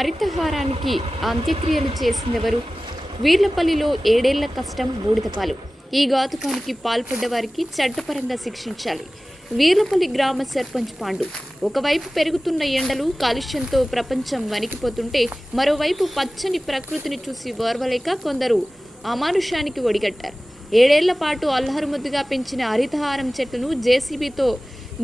హరితహారానికి అంత్యక్రియలు చేసిందెవరు? వీర్లపల్లిలో 7 ఏళ్ల కష్టం బూడిదపాలు. ఈ ఘాతుకానికి పాల్పడ్డ వారికి చట్టపరంగా శిక్షించాలి. వీర్లపల్లి గ్రామ సర్పంచ్ పాండు. ఒకవైపు పెరుగుతున్న ఎండలు, కాలుష్యంతో ప్రపంచం వణికిపోతుంటే మరోవైపు పచ్చని ప్రకృతిని చూసి ఓర్వలేక కొందరు అమానుషానికి ఒడిగట్టారు. 7 ఏళ్ల పాటు అల్లారుముద్దుగా పెంచిన హరితహారం చెట్లను జేసీబీతో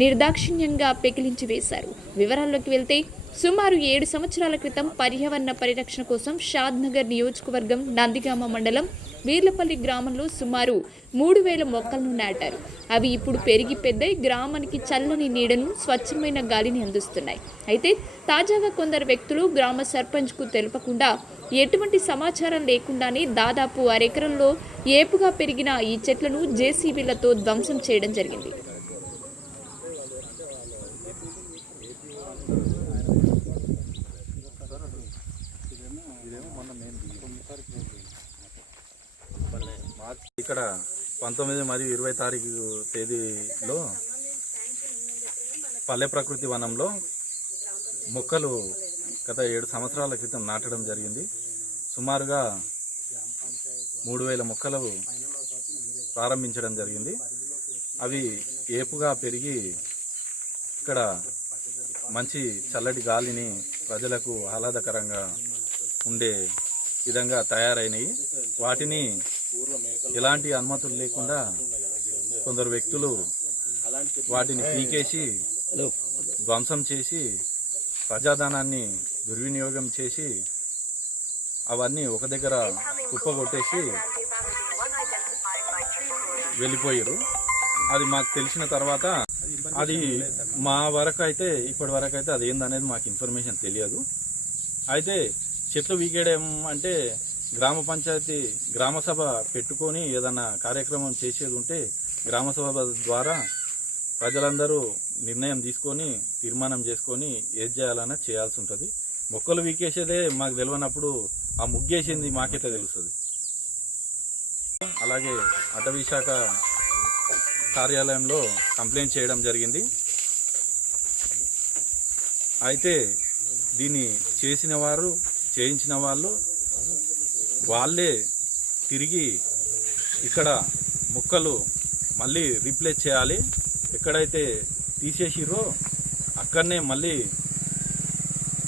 నిర్దాక్షిణ్యంగా పెకిలించి వేశారు. వివరాల్లోకి వెళ్తే సుమారు 7 సంవత్సరాల క్రితం పర్యావరణ పరిరక్షణ కోసం షాద్నగర్ నియోజకవర్గం నందిగామ మండలం వీర్లపల్లి గ్రామంలో సుమారు 3000 మొక్కలను నాటారు. అవి ఇప్పుడు పెరిగి పెద్దై గ్రామానికి చల్లని నీడను, స్వచ్ఛమైన గాలిని అందిస్తున్నాయి. అయితే తాజాగా కొందరు వ్యక్తులు గ్రామ సర్పంచ్కు తెలపకుండా, ఎటువంటి సమాచారం లేకుండానే దాదాపు అరెకరంలో ఏపుగా పెరిగిన ఈ చెట్లను జేసీబీలతో ధ్వంసం చేయడం జరిగింది. ఇక్కడ 19 మరియు 20 తారీఖు తేదీలో పల్లె ప్రకృతి వనంలో మొక్కలు గత 7 సంవత్సరాల క్రితం నాటడం జరిగింది. సుమారుగా 3000 మొక్కలు ప్రారంభించడం జరిగింది. అవి ఏపుగా పెరిగి ఇక్కడ మంచి చల్లటి గాలిని ప్రజలకు ఆహ్లాదకరంగా ఉండే విధంగా తయారైనవి. వాటిని ఎలాంటి అనుమతులు లేకుండా కొందరు వ్యక్తులు వాటిని పీకేసి ధ్వంసం చేసి ప్రజాధనాన్ని దుర్వినియోగం చేసి అవన్నీ ఒక దగ్గర కుప్పగొట్టేసి వెళ్ళిపోయారు. అది మాకు తెలిసిన తర్వాత అది మా వరకు అయితే ఇప్పటి వరకు అయితే అది ఏందనేది మాకు ఇన్ఫర్మేషన్ తెలియదు. అయితే చెట్లు వీకేయడం అంటే గ్రామ పంచాయతీ గ్రామసభ పెట్టుకొని ఏదన్నా కార్యక్రమం చేసేది ఉంటే గ్రామసభ ద్వారా ప్రజలందరూ నిర్ణయం తీసుకొని తీర్మానం చేసుకొని ఏది చేయాలన్నా చేయాల్సి ఉంటుంది. మొక్కలు వీకేసేదే మాకు తెలియనప్పుడు ఆ ముగ్గేసింది మాకైతే తెలుస్తుంది. అలాగే అటవీ శాఖ కార్యాలయంలో కంప్లైంట్ చేయడం జరిగింది. అయితే దీన్ని చేసిన వారు, చేయించిన వాళ్ళే తిరిగి ఇక్కడ మొక్కలు మళ్ళీ రీప్లేస్ చేయాలి. ఎక్కడైతే తీసేసిరో అక్కడనే మళ్ళీ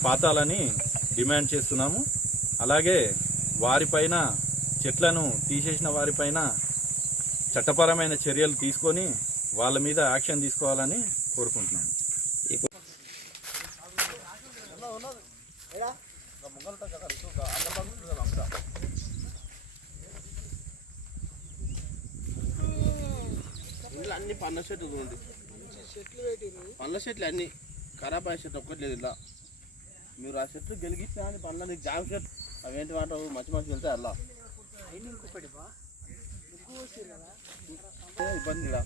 పాతాలని డిమాండ్ చేస్తున్నాము. అలాగే వారిపైన, చెట్లను తీసేసిన వారిపైన చట్టపరమైన చర్యలు తీసుకొని వాళ్ళ మీద యాక్షన్ తీసుకోవాలని కోరుకుంటున్నాము. అన్ని పండ్ల చెట్లు చూడండి, పండ్ల చెట్లు అన్ని ఖరాబ్ అయ్యే చెట్లు ఒక్కటి లేదు. ఇలా మీరు ఆ చెట్లు గెలిగిస్తే అని పండ్ల జామ చెట్లు అవేంటి వాట మంచి మంచి వెళ్తాయి. అలా ఇబ్బంది ఇలా